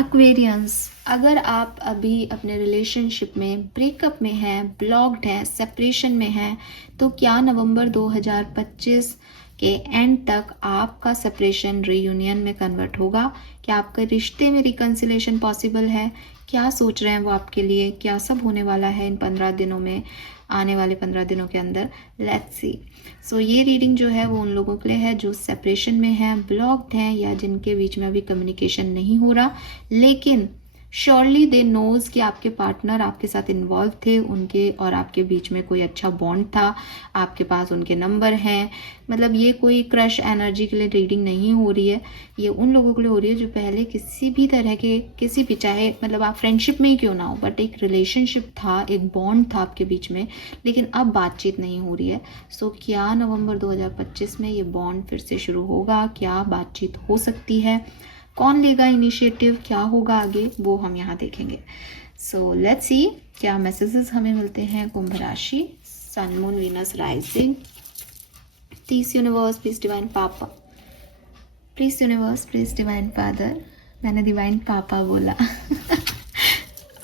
Aquarians, अगर आप अभी अपने रिलेशनशिप में ब्रेकअप में हैं, ब्लॉक्ड हैं, सेपरेशन में हैं, तो क्या नवंबर 2025 के एंड तक आपका सेपरेशन रीयूनियन में कन्वर्ट होगा? क्या आपके रिश्ते में रिकन्सिलेशन पॉसिबल है? क्या सोच रहे हैं वो आपके लिए? क्या सब होने वाला है इन 15 दिनों में, आने वाले 15 दिनों के अंदर? Let's see. सो ये रीडिंग जो है वो उन लोगों के लिए है जो सेपरेशन में हैं, ब्लॉक्ड हैं, या जिनके बीच में अभी कम्युनिकेशन नहीं हो रहा, लेकिन श्योरली दे नोज कि आपके पार्टनर आपके साथ इन्वॉल्व थे, उनके और आपके बीच में कोई अच्छा बॉन्ड था, आपके पास उनके नंबर हैं। मतलब ये कोई क्रश एनर्जी के लिए रीडिंग नहीं हो रही है, ये उन लोगों के लिए हो रही है जो पहले किसी भी तरह के, किसी भी, चाहे मतलब आप फ्रेंडशिप में ही क्यों ना हो, बट एक रिलेशनशिप था, एक बॉन्ड था आपके बीच में, लेकिन अब बातचीत नहीं हो रही है। सो क्या नवंबर 2025 में ये बॉन्ड फिर से शुरू होगा? क्या बातचीत हो सकती है? कौन लेगा इनिशिएटिव? क्या होगा आगे, वो हम यहाँ देखेंगे। सो लेट्स सी क्या मैसेजेस हमें मिलते हैं कुंभ राशि, Sun moon Venus rising. Please universe, please divine papa, please universe, please divine father. मैंने डिवाइन पापा बोला।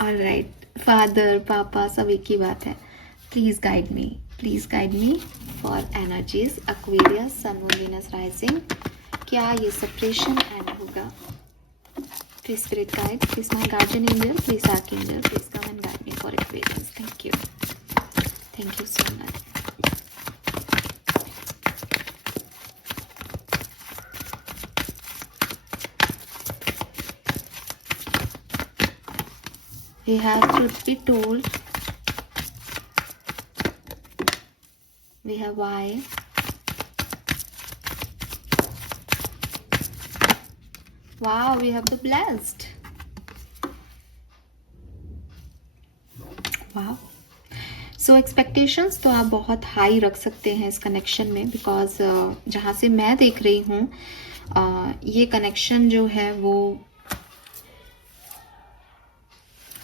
ऑलराइट, फादर पापा सब एक ही बात है। Please guide me for energies Aquarius, sun moon Venus rising. क्या ये सेपरेशन एंड होगा? Please spirit guide, please my guardian angel, please archangel, please come and guide me for Aquarius. Thank you so much. We have truth be told, we have why, wow, we have the blessed, wow. So expectations तो आप बहुत high रख सकते हैं इस connection में, because जहाँ से मैं देख रही हूँ ये कनेक्शन जो है वो,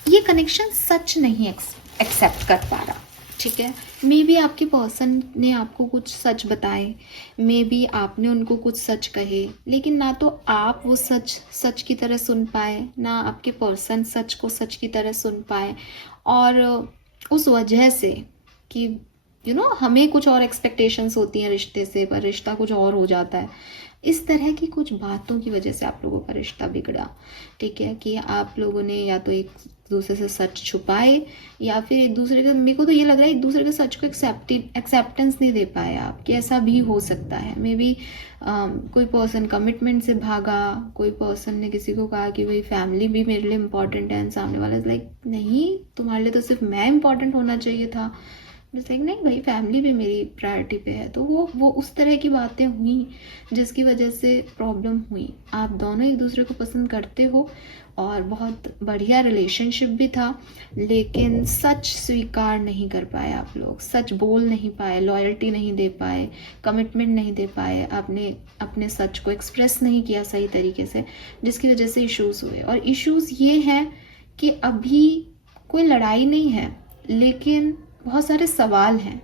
ये कनेक्शन सच नहीं एक्सेप्ट कर पा रहा, ठीक है। मे बी आपके पर्सन ने आपको कुछ सच बताए, मे बी आपने उनको कुछ सच कहे, लेकिन ना तो आप वो सच की तरह सुन पाए, ना आपके पर्सन सच को सच की तरह सुन पाए, और उस वजह से कि हमें कुछ और एक्सपेक्टेशंस होती हैं रिश्ते से, पर रिश्ता कुछ और हो जाता है। इस तरह की कुछ बातों की वजह से आप लोगों का रिश्ता बिगड़ा, ठीक है, कि आप लोगों ने या तो एक दूसरे से सच छुपाए, या फिर एक दूसरे का, मेरे को तो ये लग रहा है एक दूसरे के सच को एक्सेप्टेंस नहीं दे पाए आप, कि ऐसा भी हो सकता है। मे बी कोई पर्सन कमिटमेंट से भागा, कोई पर्सन ने किसी को कहा कि भाई फैमिली भी मेरे लिए इम्पॉर्टेंट है, एंड सामने वाला लाइक नहीं, तुम्हारे लिए तो सिर्फ मैं इम्पॉर्टेंट होना चाहिए था। लाइक नहीं भाई, फैमिली भी मेरी प्रायोरिटी पे है। तो वो उस तरह की बातें हुई जिसकी वजह से प्रॉब्लम हुई। आप दोनों एक दूसरे को पसंद करते हो और बहुत बढ़िया रिलेशनशिप भी था, लेकिन सच स्वीकार नहीं कर पाए आप लोग, सच बोल नहीं पाए, लॉयल्टी नहीं दे पाए, कमिटमेंट नहीं दे पाए, आपने अपने सच को एक्सप्रेस नहीं किया सही तरीके से, जिसकी वजह से इश्यूज़ हुए। और इश्यूज़ ये हैं कि अभी कोई लड़ाई नहीं है, लेकिन बहुत सारे सवाल हैं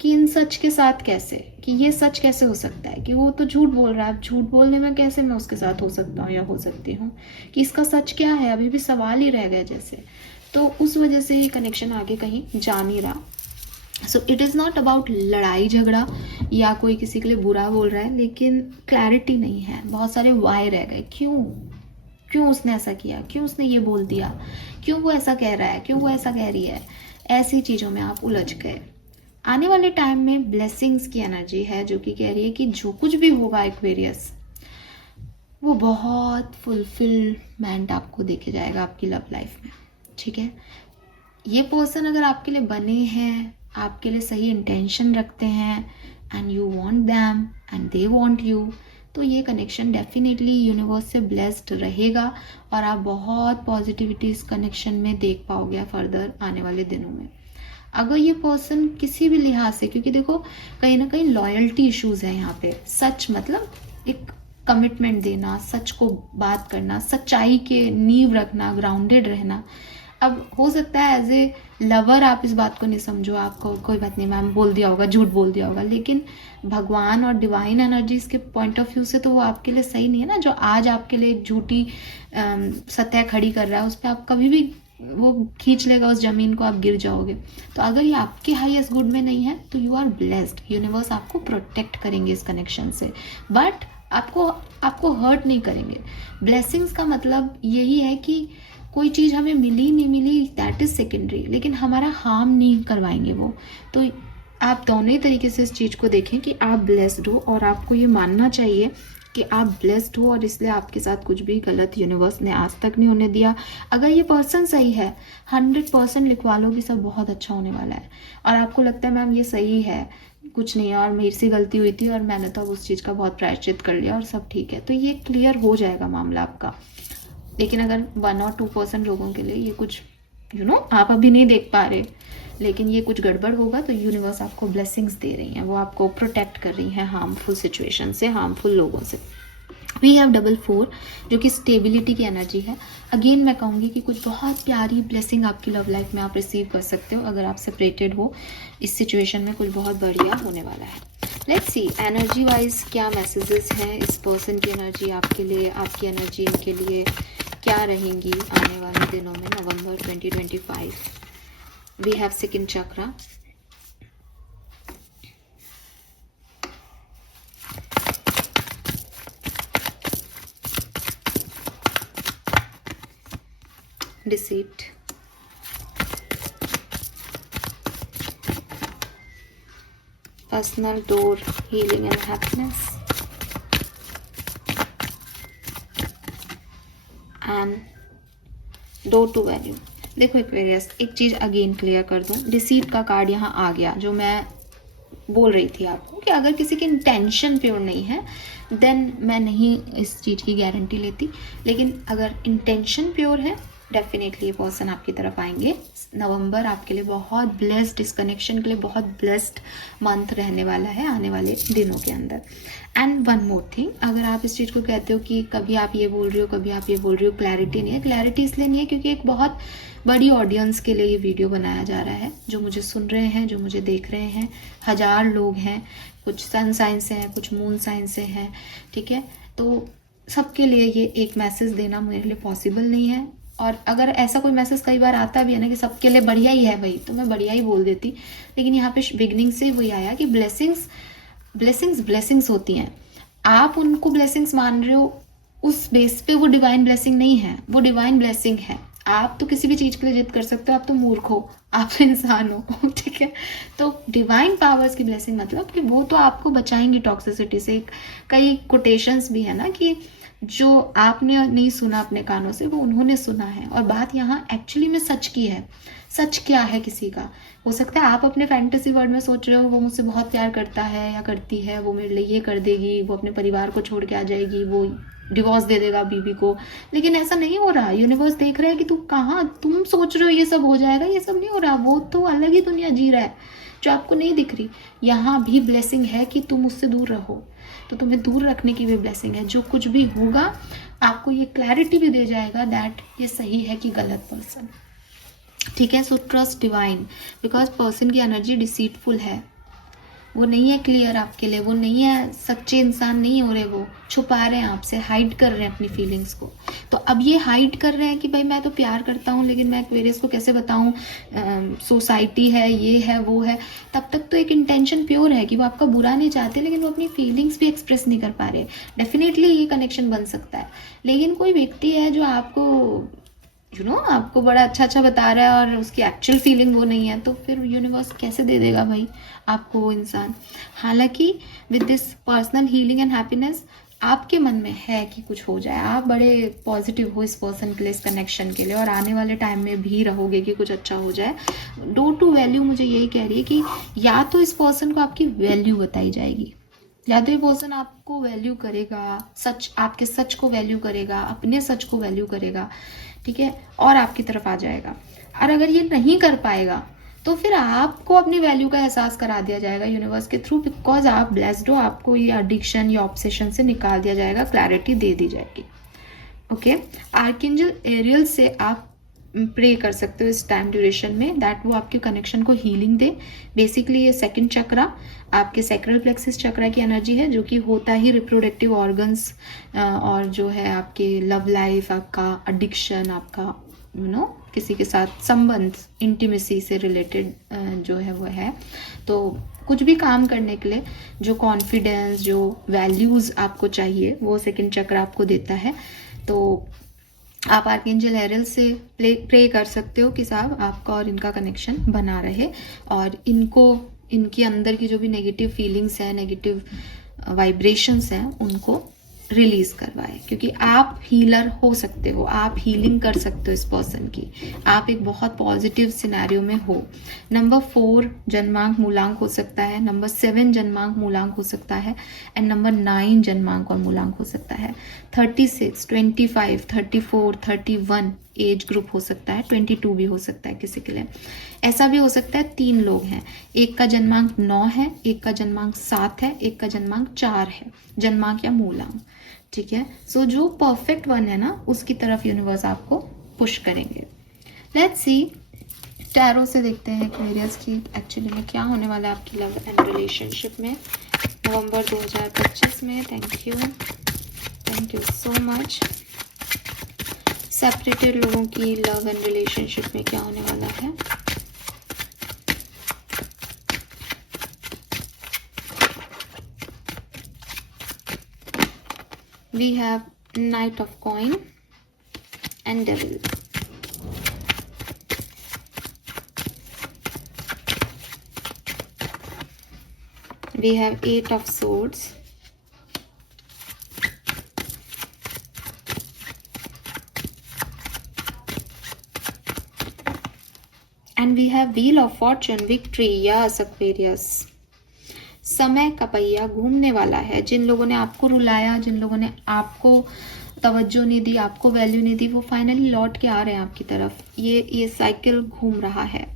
कि इन सच के साथ कैसे, कि ये सच कैसे हो सकता है, कि वो तो झूठ बोल रहा है, झूठ बोलने में कैसे मैं उसके साथ हो सकता हूँ या हो सकती हूँ, कि इसका सच क्या है, अभी भी सवाल ही रह गए जैसे। तो उस वजह से ये कनेक्शन आगे कहीं जा नहीं रहा। So it is not about लड़ाई झगड़ा या कोई किसी के लिए बुरा बोल रहा है, लेकिन क्लैरिटी नहीं है, बहुत सारे वाई रह गए। क्यों उसने ऐसा किया, क्यों उसने ये बोल दिया, क्यों वो ऐसा कह रहा है, क्यों वो ऐसा कह रही है, ऐसी चीज़ों में आप उलझ गए। आने वाले टाइम में ब्लेसिंग्स की एनर्जी है जो कि कह रही है कि जो कुछ भी होगा एक्वेरियस, वो बहुत फुलफिलमेंट आपको देखे जाएगा आपकी लव लाइफ में, ठीक है। ये पर्सन अगर आपके लिए बने हैं, आपके लिए सही इंटेंशन रखते हैं, and you want them and they want you, तो ये कनेक्शन डेफिनेटली यूनिवर्स से ब्लेस्ड रहेगा, और आप बहुत पॉजिटिविटी इस कनेक्शन में देख पाओगे फर्दर आने वाले दिनों में। अगर ये पर्सन किसी भी लिहाज से, क्योंकि देखो कहीं ना कहीं लॉयल्टी इश्यूज है यहाँ पे, सच मतलब एक कमिटमेंट देना, सच को बात करना, सच्चाई के नींव रखना, ग्राउंडेड रहना, अब हो सकता है एज ए लवर आप इस बात को नहीं समझो, आपको कोई बात नहीं मैम बोल दिया होगा, झूठ बोल दिया होगा, लेकिन भगवान और डिवाइन एनर्जीज के पॉइंट ऑफ व्यू से तो वो आपके लिए सही नहीं है ना। जो आज आपके लिए एक झूठी सतह खड़ी कर रहा है, उस पर आप कभी भी वो खींच लेगा उस जमीन को, आप गिर जाओगे। तो अगर ये आपके हाईएस्ट गुड में नहीं है तो यू आर ब्लेस्ड, यूनिवर्स आपको प्रोटेक्ट करेंगे इस कनेक्शन से, बट आपको हर्ट नहीं करेंगे। ब्लेसिंग्स का मतलब यही है कि कोई चीज़ हमें मिली नहीं मिली दैट इज़ सेकेंडरी, लेकिन हमारा हार्म नहीं करवाएंगे वो। तो आप दोनों ही तरीके से इस चीज़ को देखें कि आप ब्लेस्ड हो, और आपको ये मानना चाहिए कि आप ब्लेस्ड हो, और इसलिए आपके साथ कुछ भी गलत यूनिवर्स ने आज तक नहीं होने दिया। अगर ये पर्सन सही है 100% लिखवा लो कि सब बहुत अच्छा होने वाला है, और आपको लगता है मैम ये सही है, कुछ नहीं है और मेरे से गलती हुई थी और मैंने तो अब उस चीज़ का बहुत प्रायश्चित कर लिया और सब ठीक है, तो ये क्लियर हो जाएगा मामला आपका। लेकिन अगर 1 और 2% लोगों के लिए ये कुछ आप अभी नहीं देख पा रहे, लेकिन ये कुछ गड़बड़ होगा, तो यूनिवर्स आपको ब्लेसिंग्स दे रही हैं, वो आपको प्रोटेक्ट कर रही हैं हार्मफुल सिचुएशन से, हार्मफुल लोगों से। वी हैव 4 जो कि स्टेबिलिटी की एनर्जी है। अगेन मैं कहूँगी कि कुछ बहुत प्यारी ब्लेसिंग आपकी लव लाइफ में आप रिसीव कर सकते हो अगर आप सेपरेटेड हो। इस सिचुएशन में कुछ बहुत बढ़िया होने वाला है। लेट्स सी एनर्जी वाइज क्या मैसेजेस हैं इस पर्सन की एनर्जी आपके लिए, आपकी एनर्जी इनके लिए क्या रहेंगी आने वाले दिनों में, नवंबर 2025। We have second chakra, deceit, personal door, healing and happiness, and door to value। देखो एक्वेरियस, एक चीज़ अगेन क्लियर कर दूं, डिसीट का कार्ड यहाँ आ गया, जो मैं बोल रही थी आपको कि अगर किसी की इंटेंशन प्योर नहीं है देन मैं नहीं इस चीज़ की गारंटी लेती, लेकिन अगर इंटेंशन प्योर है डेफिनेटली ये पर्सन आपकी तरफ आएंगे। नवंबर आपके लिए बहुत ब्लेस्ड, इस कनेक्शन के लिए बहुत ब्लेस्ड मंथ रहने वाला है आने वाले दिनों के अंदर। एंड वन मोर थिंग, अगर आप इस चीज़ को कहते हो कि कभी आप ये बोल रही हो कभी आप ये बोल रही हो, क्लैरिटी नहीं है। क्लैरिटी इसलिए नहीं है क्योंकि एक बहुत बड़ी ऑडियंस के लिए ये वीडियो बनाया जा रहा है, जो मुझे सुन रहे हैं, जो मुझे देख रहे हैं, 1000 लोग हैं, कुछ सन साइन से हैं, कुछ मून साइन से हैं, ठीक है। तो सबके लिए ये एक मैसेज देना मेरे लिए पॉसिबल नहीं है, और अगर ऐसा कोई मैसेज कई बार आता भी है ना कि सबके लिए बढ़िया ही है भाई, तो मैं बढ़िया ही बोल देती, लेकिन यहाँ पे बिगनिंग से वही आया कि ब्लेसिंग्स होती हैं। आप उनको ब्लेसिंग्स मान रहे हो, उस बेस पे वो डिवाइन ब्लेसिंग नहीं है, वो डिवाइन ब्लेसिंग है। आप तो किसी भी चीज़ के लिए जिद कर सकते हो, आप तो मूर्ख हो, आप इंसान हो, ठीक है। तो डिवाइन पावर्स की ब्लेसिंग मतलब कि वो तो आपको बचाएंगी टॉक्सिसिटी से। कई कोटेशंस भी है ना कि जो आपने नहीं सुना अपने कानों से वो उन्होंने सुना है, और बात यहाँ एक्चुअली में सच की है। सच क्या है किसी का, हो सकता है आप अपने फैंटेसी वर्ल्ड में सोच रहे हो वो मुझसे बहुत प्यार करता है या करती है, वो मेरे लिए ये कर देगी, वो अपने परिवार को छोड़ के आ जाएगी, वो डिवोर्स दे देगा बीवी को, लेकिन ऐसा नहीं हो रहा। यूनिवर्स देख रहा है कि तुम सोच रहे हो ये सब हो जाएगा, ये सब नहीं हो रहा। वो तो अलग ही दुनिया जी रहा है जो आपको नहीं दिख रही। यहाँ भी ब्लेसिंग है कि तुम उससे दूर रहो, तो तुम्हें दूर रखने की भी ब्लेसिंग है। जो कुछ भी होगा आपको ये क्लैरिटी भी दे जाएगा दैट ये सही है कि गलत पर्सन, ठीक है। So trust divine, because person की एनर्जी डिसीटफुल है, वो नहीं है क्लियर आपके लिए, वो नहीं है सच्चे इंसान नहीं हो रहे, वो छुपा रहे हैं आपसे, हाइड कर रहे हैं अपनी फीलिंग्स को। तो अब ये हाइड कर रहे हैं कि भाई मैं तो प्यार करता हूँ, लेकिन मैं एक्वेरियस को कैसे बताऊँ, सोसाइटी है, ये है, वो है। तब तक तो एक इंटेंशन प्योर है कि वो आपका बुरा नहीं चाहते, लेकिन वो अपनी फीलिंग्स भी एक्सप्रेस नहीं कर पा रहे। डेफिनेटली ये कनेक्शन बन सकता है, लेकिन कोई व्यक्ति है जो आपको आपको बड़ा अच्छा बता रहा है और उसकी एक्चुअल फीलिंग वो नहीं है, तो फिर यूनिवर्स कैसे दे देगा भाई आपको वो इंसान। हालांकि with this personal healing and happiness आपके मन में है कि कुछ हो जाए, आप बड़े पॉजिटिव हो इस पर्सन के लिए, इस कनेक्शन के लिए, और आने वाले टाइम में भी रहोगे कि कुछ अच्छा हो जाए। डोर टू वैल्यू मुझे यही कह रही है कि या तो इस पर्सन को आपकी वैल्यू बताई जाएगी, या तो ये पर्सन आपको वैल्यू करेगा, आपके सच को वैल्यू करेगा, अपने सच को वैल्यू करेगा, ठीक है, और आपकी तरफ आ जाएगा। और अगर ये नहीं कर पाएगा तो फिर आपको अपनी वैल्यू का एहसास करा दिया जाएगा यूनिवर्स के थ्रू, बिकॉज आप ब्लेस्ड हो, आपको ये एडिक्शन या ऑब्सेशन से निकाल दिया जाएगा, क्लैरिटी दे दी जाएगी। ओके, आर्कएंजल एरियल से आप प्रे कर सकते हो इस टाइम ड्यूरेशन में, दैट वो आपके कनेक्शन को हीलिंग दे। बेसिकली ये सेकंड चक्रा आपके सैक्रल प्लेक्सिस चक्रा की एनर्जी है, जो कि होता ही रिप्रोडक्टिव ऑर्गन्स और जो है आपके लव लाइफ, आपका एडिक्शन, आपका किसी के साथ संबंध, इंटीमेसी से रिलेटेड जो है वो है। तो कुछ भी काम करने के लिए जो कॉन्फिडेंस, जो वैल्यूज़ आपको चाहिए, वो सेकंड चक्र आपको देता है। तो आप आर्कएंजल एरियल से प्रे कर सकते हो कि साहब आपका और इनका कनेक्शन बना रहे, और इनके अंदर की जो भी नेगेटिव फीलिंग्स हैं, नेगेटिव वाइब्रेशंस हैं, उनको रिलीज करवाए, क्योंकि आप हीलर हो सकते हो, आप हीलिंग कर सकते हो इस पर्सन की, आप एक बहुत पॉजिटिव सिनेरियो में हो। नंबर 4 जन्मांक मूलांक हो सकता है, नंबर 7 जन्मांक मूलांक हो सकता है, एंड नंबर 9 जन्मांक और मूलांक हो सकता है। 36, 25, 34, 31 एज ग्रुप हो सकता है, 22 भी हो सकता है किसी के लिए। ऐसा भी हो सकता है 3 लोग हैं, एक का जन्मांक 9 है, एक का जन्मांक 7 है, एक का जन्मांक 4 है, जन्मांक या मूलांक। ठीक है, सो जो परफेक्ट वन है ना, उसकी तरफ यूनिवर्स आपको पुश करेंगे। लेट्स सी, टैरो से देखते हैं एक्वेरियस की एक्चुअली में क्या होने वाला है आपकी लव एंड रिलेशनशिप में नवंबर 2025 में। Thank you so much. Separated लोगों की लव एंड रिलेशनशिप में क्या होने वाला है। We have Knight of Coin and Devil. We have 8 of Swords. And we have Wheel of Fortune, Victory. Yes, Aquarius. समय का पहिया घूमने वाला है। जिन लोगों ने आपको रुलाया, जिन लोगों ने आपको तवज्जो नहीं दी, आपको वैल्यू नहीं दी, वो फाइनली लौट के आ रहे हैं आपकी तरफ। ये साइकिल घूम रहा है।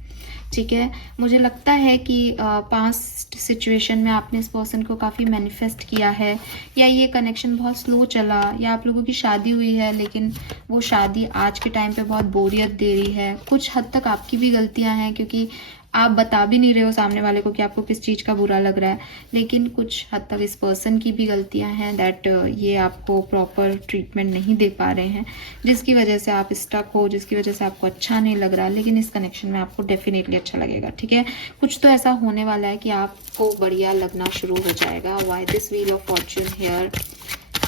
ठीक है, मुझे लगता है कि पास्ट सिचुएशन में आपने इस पर्सन को काफ़ी मैनिफेस्ट किया है, या ये कनेक्शन बहुत स्लो चला, या आप लोगों की शादी हुई है लेकिन वो शादी आज के टाइम पे बहुत बोरियत दे रही है। कुछ हद तक आपकी भी गलतियां हैं, क्योंकि आप बता भी नहीं रहे हो सामने वाले को कि आपको किस चीज़ का बुरा लग रहा है, लेकिन कुछ हद तक इस पर्सन की भी गलतियां हैं, दैट ये आपको प्रॉपर ट्रीटमेंट नहीं दे पा रहे हैं, जिसकी वजह से आप स्टक हो, जिसकी वजह से आपको अच्छा नहीं लग रहा, लेकिन इस कनेक्शन में आपको डेफिनेटली अच्छा लगेगा। ठीक है, कुछ तो ऐसा होने वाला है कि आपको बढ़िया लगना शुरू हो जाएगा। Why this wheel of Fortune here,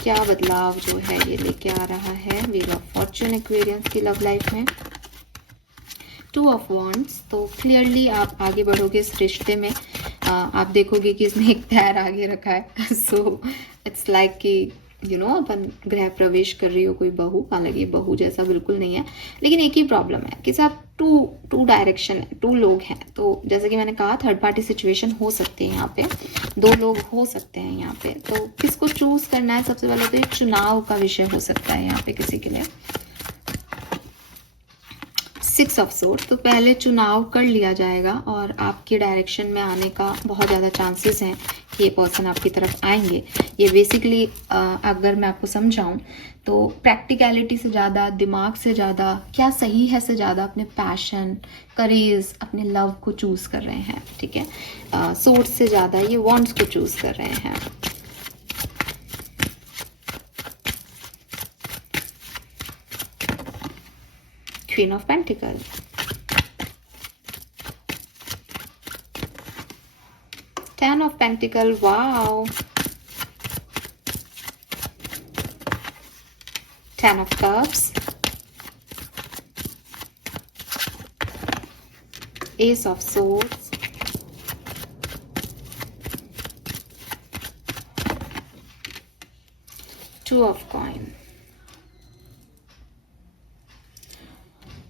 क्या बदलाव जो है ये लेके आ रहा है व्हील ऑफ फॉर्च्यून एक्वेरियंस की लव लाइफ में। 2 ऑफ वॉन्ड्स, तो क्लियरली आप आगे बढ़ोगे इस रिश्ते में। आप देखोगे कि इसमें एक पैर आगे रखा है, सो इट्स लाइक कि अपन गृह प्रवेश कर रही हो कोई बहू। हालांकि बहू जैसा बिल्कुल नहीं है, लेकिन एक ही प्रॉब्लम है कि साहब टू डायरेक्शन है, 2 लोग हैं। तो जैसे कि मैंने कहा, थर्ड पार्टी सिचुएशन हो सकती है यहाँ पे, 2 लोग हो सकते हैं यहाँ पे। तो किसको चूज करना है, सबसे पहले तो एक चुनाव का विषय हो सकता है यहाँ पे किसी के लिए। 6 ऑफ सोर्ड, तो पहले चुनाव कर लिया जाएगा और आपके डायरेक्शन में आने का बहुत ज़्यादा चांसेस हैं कि ये पर्सन आपकी तरफ आएंगे। ये बेसिकली अगर मैं आपको समझाऊं तो प्रैक्टिकलिटी से ज़्यादा, दिमाग से ज़्यादा, क्या सही है से ज़्यादा अपने पैशन, करेज, अपने लव को चूज़ कर रहे हैं। ठीक है, सोर्स से ज़्यादा ये वॉन्ट्स को चूज़ कर रहे हैं। Queen of Pentacles, Ten of Pentacles, wow, Ten of Cups, Ace of Swords, Two of Coins।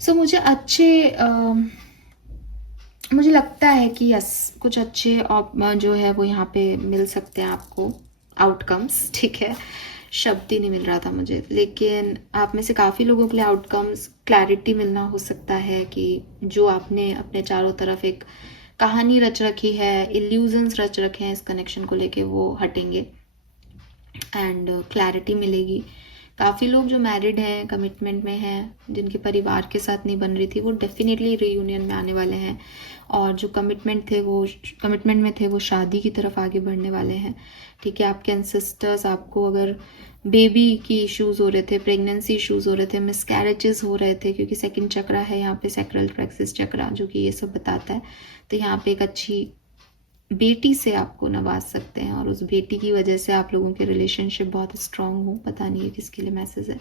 सो मुझे लगता है कि यस, कुछ अच्छे जो है वो यहाँ पे मिल सकते हैं आपको आउटकम्स। ठीक है, शब्द ही नहीं मिल रहा था मुझे, लेकिन आप में से काफ़ी लोगों के लिए आउटकम्स, क्लैरिटी मिलना हो सकता है कि जो आपने अपने चारों तरफ एक कहानी रच रखी है, इल्यूजन्स रच रखे हैं इस कनेक्शन को लेके, वो हटेंगे एंड क्लैरिटी मिलेगी। काफ़ी लोग जो मैरिड हैं, कमिटमेंट में हैं, जिनके परिवार के साथ नहीं बन रही थी, वो डेफिनेटली रीयूनियन में आने वाले हैं। और जो कमिटमेंट में थे वो शादी की तरफ आगे बढ़ने वाले हैं। ठीक है, आपके एंसेस्टर्स, आपको अगर बेबी की इश्यूज़ हो रहे थे, प्रेगनेंसी इश्यूज़ हो रहे थे, मिसकैरेजेस हो रहे थे, क्योंकि सेकंड चक्रा है यहाँ पे, सैक्रल प्लेक्सस चक्रा, जो कि ये सब बताता है। तो यहाँ पे एक अच्छी बेटी से आपको नवाज सकते हैं और उस बेटी की वजह से आप लोगों के रिलेशनशिप बहुत स्ट्रांग हो। पता नहीं है किसके लिए मैसेज है।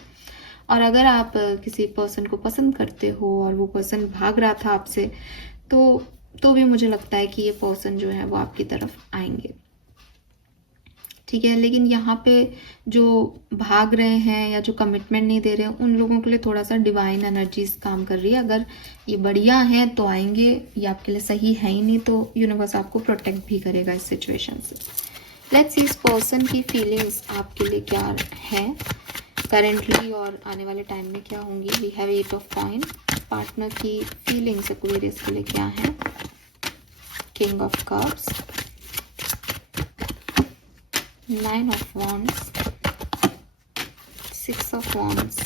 और अगर आप किसी पर्सन को पसंद करते हो और वो पर्सन भाग रहा था आपसे, तो भी मुझे लगता है कि ये पर्सन जो है वो आपकी तरफ आएंगे। ठीक है, लेकिन यहाँ पे जो भाग रहे हैं या जो कमिटमेंट नहीं दे रहे हैं, उन लोगों के लिए थोड़ा सा डिवाइन एनर्जीज काम कर रही है। अगर ये बढ़िया हैं तो आएंगे, ये आपके लिए सही है ही नहीं तो यूनिवर्स आपको प्रोटेक्ट भी करेगा इस सिचुएशन से। लेट्स सी इस पर्सन की फीलिंग्स आपके लिए क्या है करेंटली और आने वाले टाइम में क्या होंगी। We have 8 of coin. Partner की फीलिंग्स एक्वेरियस के लिए क्या है। King of cups, 9 of wands, 6 of wands,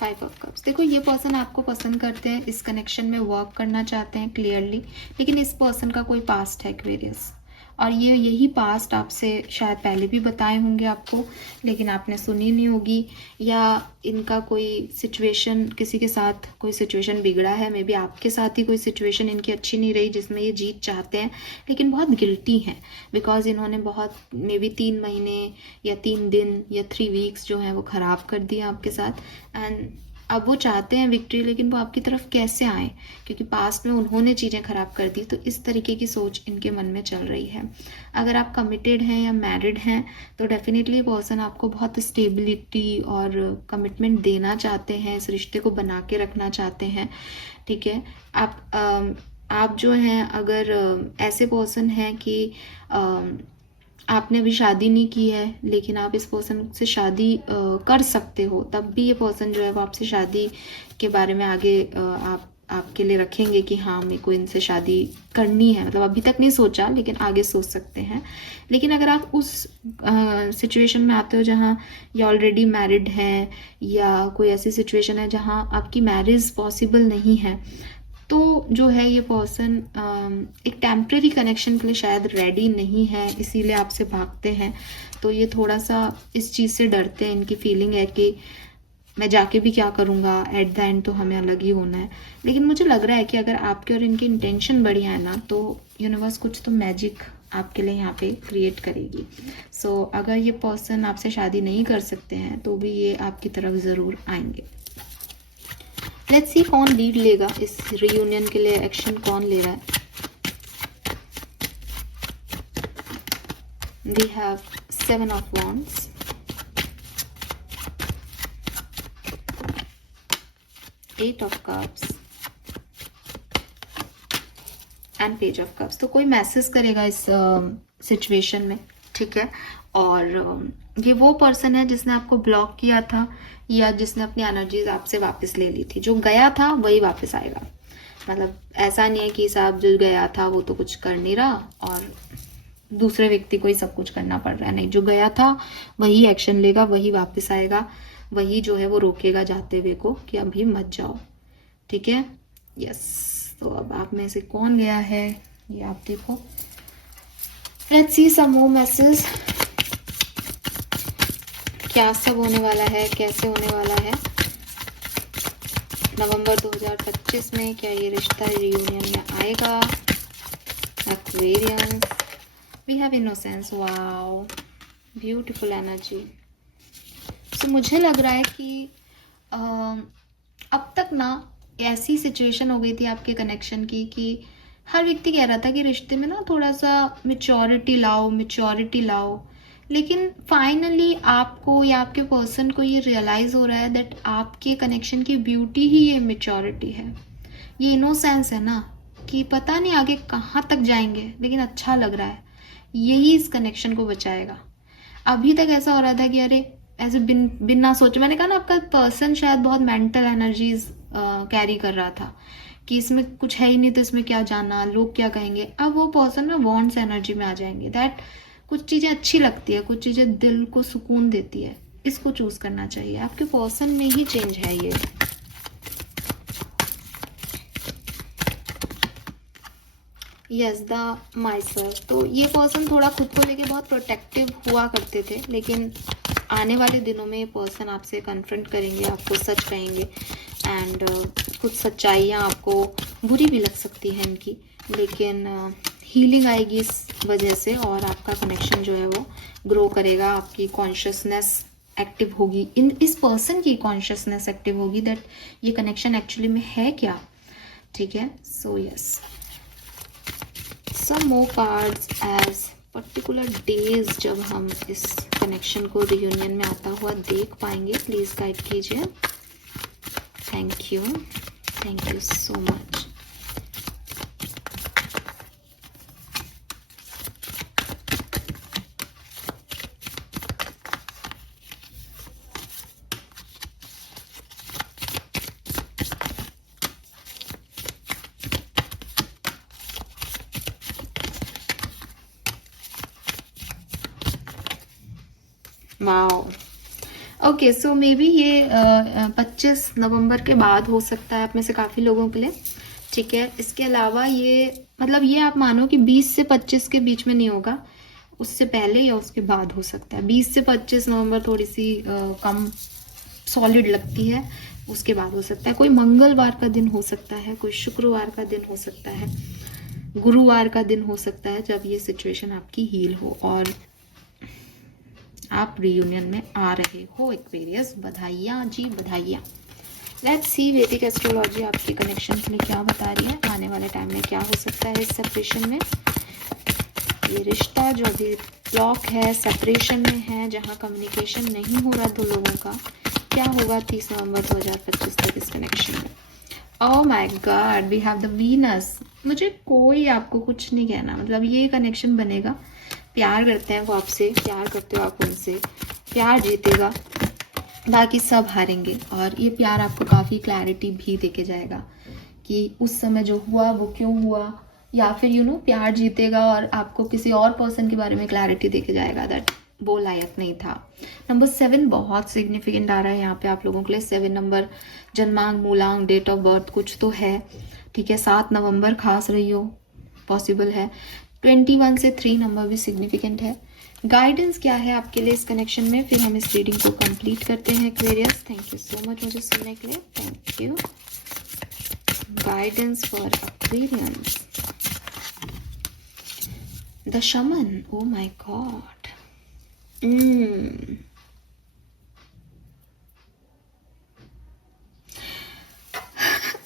5 of cups. देखो, ये पर्सन आपको पसंद करते हैं, इस कनेक्शन में वर्क करना चाहते हैं क्लियरली, लेकिन इस पर्सन का कोई पास्ट है एक्वेरियस, और ये यही पास्ट आपसे शायद पहले भी बताए होंगे आपको, लेकिन आपने सुनी नहीं होगी, या इनका कोई सिचुएशन, किसी के साथ कोई सिचुएशन बिगड़ा है, मे बी आपके साथ ही कोई सिचुएशन इनकी अच्छी नहीं रही जिसमें ये जीत चाहते हैं, लेकिन बहुत गिल्टी हैं बिकॉज इन्होंने बहुत मे बी 3 महीने या 3 दिन या 3 वीक्स जो हैं वो ख़राब कर दिए आपके साथ। एंड अब वो चाहते हैं विक्ट्री, लेकिन वो आपकी तरफ कैसे आए, क्योंकि पास्ट में उन्होंने चीज़ें ख़राब कर दी। तो इस तरीके की सोच इनके मन में चल रही है। अगर आप कमिटेड हैं या मैरिड हैं तो डेफिनेटली पर्सन आपको बहुत स्टेबिलिटी और कमिटमेंट देना चाहते हैं, इस रिश्ते को बना के रखना चाहते हैं। ठीक है, आप जो हैं, अगर ऐसे पर्सन हैं कि आपने अभी शादी नहीं की है लेकिन आप इस पर्सन से शादी कर सकते हो, तब भी ये पर्सन जो है वो आपसे शादी के बारे में आगे आपके लिए रखेंगे कि हाँ, मेरे को इनसे शादी करनी है। मतलब अभी तक नहीं सोचा, लेकिन आगे सोच सकते हैं। लेकिन अगर आप उस सिचुएशन में आते हो जहाँ ये ऑलरेडी मैरिड हैं, या कोई ऐसी सिचुएशन है जहाँ आपकी मैरिज पॉसिबल नहीं है, तो जो है ये पर्सन एक टेम्प्रेरी कनेक्शन के लिए शायद रेडी नहीं है, इसीलिए आपसे भागते हैं। तो ये थोड़ा सा इस चीज़ से डरते हैं। इनकी फीलिंग है कि मैं जाके भी क्या करूँगा, एट द एंड तो हमें अलग ही होना है। लेकिन मुझे लग रहा है कि अगर आपके और इनकी इंटेंशन बढ़िया है ना, तो यूनिवर्स कुछ तो मैजिक आपके लिए यहाँ पे क्रिएट करेगी। सो अगर ये पर्सन आपसे शादी नहीं कर सकते हैं तो भी ये आपकी तरफ ज़रूर आएंगे। लेट्स सी कौन लीड लेगा इस रियूनियन के लिए, एक्शन कौन ले रहा है। We have 7 of wands, 8 of cups and page of cups. तो कोई मैसेज करेगा इस सिचुएशन में। ठीक है, और ये वो पर्सन है जिसने आपको ब्लॉक किया था या जिसने अपनी एनर्जीज आपसे वापस ले ली थी। जो गया था वही वापस आएगा। मतलब ऐसा नहीं है कि साहब जो गया था वो तो कुछ कर नहीं रहा और दूसरे व्यक्ति को ही सब कुछ करना पड़ रहा है। नहीं, जो गया था वही एक्शन लेगा, वही वापस आएगा, वही जो है वो रोकेगा जाते हुए को कि अभी मत जाओ। ठीक है, यस। तो अब आप में से कौन गया है ये आप देखो। Let's see some more message. क्या सब होने वाला है, कैसे होने वाला है नवंबर 2025 में। क्या ये रिश्ता रियूनियन में आएगा। Aquarians, we have innocence, wow, beautiful energy. So मुझे लग रहा है कि अब तक ना ऐसी सिचुएशन हो गई थी आपके कनेक्शन की कि हर व्यक्ति कह रहा था कि रिश्ते में ना थोड़ा सा मैच्योरिटी लाओ, लेकिन फाइनली आपको या आपके पर्सन को ये रियलाइज़ हो रहा है दैट आपके कनेक्शन की ब्यूटी ही ये मैच्योरिटी है, ये इनोसेंस है ना, कि पता नहीं आगे कहाँ तक जाएंगे लेकिन अच्छा लग रहा है, यही इस कनेक्शन को बचाएगा। अभी तक ऐसा हो रहा था कि अरे ऐसे बिना सोचे, मैंने कहा ना आपका पर्सन शायद बहुत मेंटल एनर्जीज कैरी कर रहा था कि इसमें कुछ है ही नहीं तो इसमें क्या जाना, लोग क्या कहेंगे। अब वो पर्सन में वॉन्ड्स एनर्जी में आ जाएंगे दैट कुछ चीज़ें अच्छी लगती है, कुछ चीज़ें दिल को सुकून देती है, इसको चूज़ करना चाहिए। आपके पर्सन में ही चेंज है ये। Yes the Mysore. तो ये पर्सन थोड़ा खुद को लेके बहुत प्रोटेक्टिव हुआ करते थे, लेकिन आने वाले दिनों में ये पर्सन आपसे कन्फ्रंट करेंगे, आपको सच कहेंगे एंड कुछ सच्चाइयाँ आपको बुरी भी लग सकती हैं इनकी, लेकिन हीलिंग आएगी इस वजह से और आपका कनेक्शन जो है वो ग्रो करेगा। आपकी कॉन्शियसनेस एक्टिव होगी, इस पर्सन की कॉन्शियसनेस एक्टिव होगी दैट ये कनेक्शन एक्चुअली में है क्या। ठीक है, so yes, some more cards as particular days जब हम इस कनेक्शन को रियूनियन में आता हुआ देख पाएंगे, प्लीज गाइड कीजिए। Thank you so much. Wow, okay, so may be ये 25 नवंबर के बाद हो सकता है आप में से काफ़ी लोगों के लिए। ठीक है, इसके अलावा ये मतलब ये आप मानो कि 20 से 25 के बीच में नहीं होगा, उससे पहले या उसके बाद हो सकता है। 20 से 25 नवंबर थोड़ी सी कम सॉलिड लगती है, उसके बाद हो सकता है। कोई मंगलवार का दिन हो सकता है, कोई शुक्रवार का दिन हो सकता है, गुरुवार का दिन हो सकता है, जब ये सिचुएशन आपकी हील हो और आप रियूनियन में आ रहे हो। एक्वेरियस, बधाइयाँ जी, बधाइयाँ। लेट्स सी वैदिक एस्ट्रोलॉजी आपकी कनेक्शन में क्या बता रही है, आने वाले टाइम में क्या हो सकता है इस सेपरेशन में। ये रिश्ता जो अभी ब्लॉक है, सेपरेशन में है, जहाँ कम्युनिकेशन नहीं हो रहा दो लोगों का, क्या होगा 30 नवंबर 2025 तक इस कनेक्शन में। Oh my God, we have the Venus. मुझे कोई आपको कुछ नहीं कहना, मतलब ये कनेक्शन बनेगा। प्यार करते हैं वो आपसे, प्यार करते हो आप उनसे, प्यार जीतेगा, बाकी सब हारेंगे। और ये प्यार आपको काफ़ी क्लैरिटी भी देके जाएगा कि उस समय जो हुआ वो क्यों हुआ, या फिर प्यार जीतेगा और आपको किसी और पर्सन के बारे में क्लैरिटी देके जाएगा दैट वो लायक नहीं था। नंबर 7 बहुत सिग्निफिकेंट आ रहा है यहाँ पे आप लोगों के लिए। 7 नंबर जन्मांक, मूलांक, डेट ऑफ बर्थ कुछ तो है। ठीक है, 7 नवंबर खास रही हो, पॉसिबल है। 21 से 3 नंबर भी सिग्निफिकेंट है। गाइडेंस क्या है आपके लिए इस कनेक्शन में, फिर हम इस रीडिंग को कंप्लीट करते हैं। Aquarius, thank you so much मुझे सुनने के लिए, thank you. Guidance for Aquarians, the शमन, ओ माय गॉड।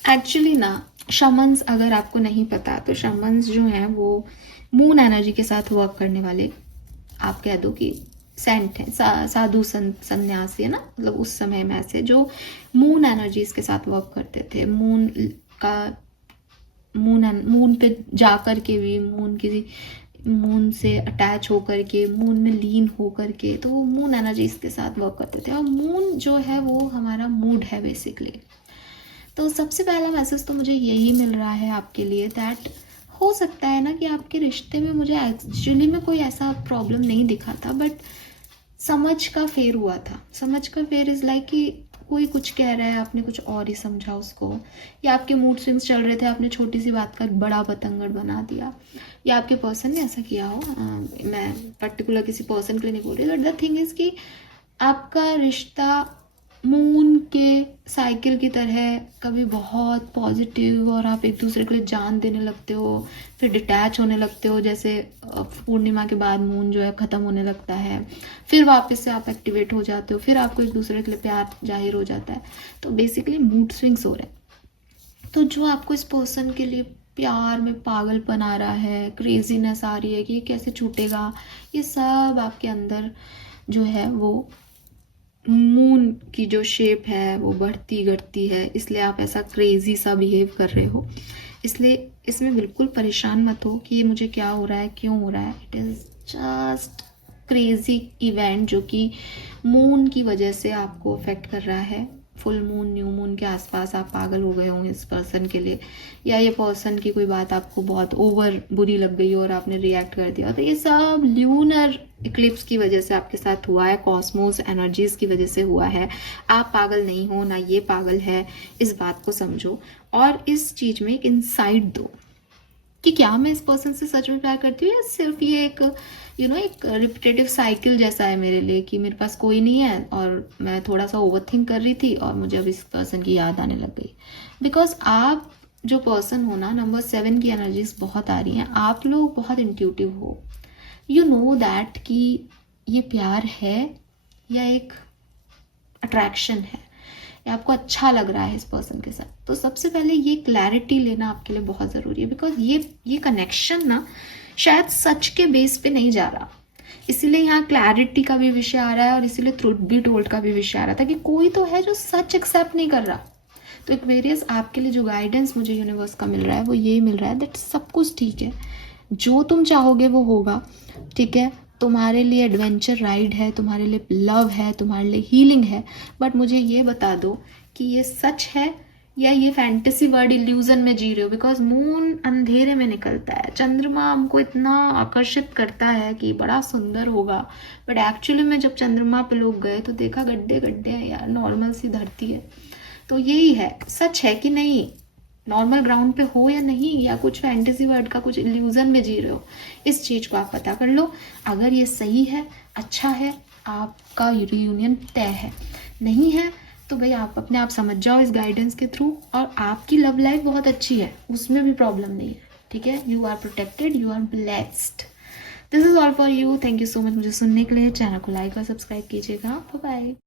एक्चुअली ना, शमन्स अगर आपको नहीं पता तो शमन्स जो हैं वो मून एनर्जी के साथ वर्क करने वाले, आप कह दो कि सेंट हैं, साधु सन्यासी है ना, मतलब उस समय में ऐसे जो मून एनर्जीज के साथ वर्क करते थे। मून पे जा कर के भी, मून से अटैच होकर के, मून में लीन होकर के, तो वो मून एनर्जीज के साथ वर्क करते थे। और मून जो है वो हमारा मूड है बेसिकली। तो सबसे पहला मैसेज तो मुझे यही मिल रहा है आपके लिए दैट हो सकता है ना कि आपके रिश्ते में, मुझे एक्चुअली में कोई ऐसा प्रॉब्लम नहीं दिखा था, बट समझ का फेर हुआ था। समझ का फेर इज़ लाइक कि कोई कुछ कह रहा है, आपने कुछ और ही समझा उसको, या आपके मूड स्विंग्स चल रहे थे, आपने छोटी सी बात का बड़ा बतंगड़ बना दिया, या आपके पर्सन ने ऐसा किया हो। मैं पर्टिकुलर किसी पर्सन के लिए नहीं बोल रही, बट द थिंग इज़ कि आपका रिश्ता मून के साइकिल की तरह कभी बहुत पॉजिटिव और आप एक दूसरे के लिए जान देने लगते हो, फिर डिटैच होने लगते हो, जैसे पूर्णिमा के बाद मून जो है ख़त्म होने लगता है, फिर वापस से आप एक्टिवेट हो जाते हो, फिर आपको एक दूसरे के लिए प्यार जाहिर हो जाता है। तो बेसिकली मूड स्विंग्स हो रहे हैं। तो जो आपको इस पर्सन के लिए प्यार में पागलपन आ रहा है, क्रेजीनेस आ रही है कि ये कैसे छूटेगा, ये सब आपके अंदर जो है वो मून की जो शेप है वो बढ़ती घटती है, इसलिए आप ऐसा क्रेजी सा बिहेव कर रहे हो। इसलिए इसमें बिल्कुल परेशान मत हो कि ये मुझे क्या हो रहा है, क्यों हो रहा है। It is just crazy event जो कि मून की वजह से आपको अफेक्ट कर रहा है। फुल मून न्यू मून के आसपास आप पागल हो गए होंगे इस पर्सन के लिए, या ये पर्सन की कोई बात आपको बहुत ओवर बुरी लग गई और आपने रिएक्ट कर दिया। तो ये सब ल्यूनर इक्लिप्स की वजह से आपके साथ हुआ है, कॉस्मोस एनर्जीज की वजह से हुआ है। आप पागल नहीं हो, ना ये पागल है, इस बात को समझो और इस चीज़ में एक इंसाइट दो कि क्या मैं इस पर्सन से सच में प्यार करती हूँ, या सिर्फ ये एक एक रिपीटेटिव साइकिल जैसा है मेरे लिए कि मेरे पास कोई नहीं है और मैं थोड़ा सा ओवर थिंक कर रही थी और मुझे अब इस पर्सन की याद आने लग गई। बिकॉज आप जो पर्सन हो ना, नंबर 7 की एनर्जीज बहुत आ रही हैं, आप लोग बहुत इंट्यूटिव हो, यू नो दैट कि ये प्यार है या एक अट्रैक्शन है, या आपको अच्छा लग रहा है इस पर्सन के साथ। तो सबसे पहले ये क्लैरिटी लेना आपके लिए बहुत ज़रूरी है, बिकॉज ये कनेक्शन ना शायद सच के बेस पे नहीं जा रहा, इसीलिए यहाँ क्लैरिटी का भी विषय आ रहा है और इसीलिए ट्रुथ बी टोल्ड का भी विषय आ रहा था कि कोई तो है जो सच एक्सेप्ट नहीं कर रहा। तो एक वेरियस आपके लिए जो गाइडेंस मुझे यूनिवर्स का मिल रहा है वो ये मिल रहा है दैट सब कुछ ठीक है, जो तुम चाहोगे वो होगा, ठीक है। तुम्हारे लिए एडवेंचर राइड है, तुम्हारे लिए लव है, तुम्हारे लिए हीलिंग है, बट मुझे ये बता दो कि ये सच है या ये फैंटेसी वर्ड इल्यूजन में जी रहे हो। बिकॉज मून अंधेरे में निकलता है, चंद्रमा हमको इतना आकर्षित करता है कि बड़ा सुंदर होगा, बट एक्चुअली में जब चंद्रमा पे लोग गए तो देखा गड्ढे गड्ढे हैं यार, नॉर्मल सी धरती है। तो यही है, सच है कि नहीं, नॉर्मल ग्राउंड पे हो या नहीं, या कुछ फैंटेसी वर्ड का कुछ इल्यूजन में जी रहे हो, इस चीज़ को आप पता कर लो। अगर ये सही है, अच्छा है, आपका रियूनियन तय है, नहीं है तो भाई आप अपने आप समझ जाओ इस गाइडेंस के थ्रू, और आपकी लव लाइफ बहुत अच्छी है, उसमें भी प्रॉब्लम नहीं है, ठीक है। You are protected, you are blessed. This is all for you. Thank you so much मुझे सुनने के लिए। चैनल को लाइक और सब्सक्राइब कीजिएगा। Bye bye.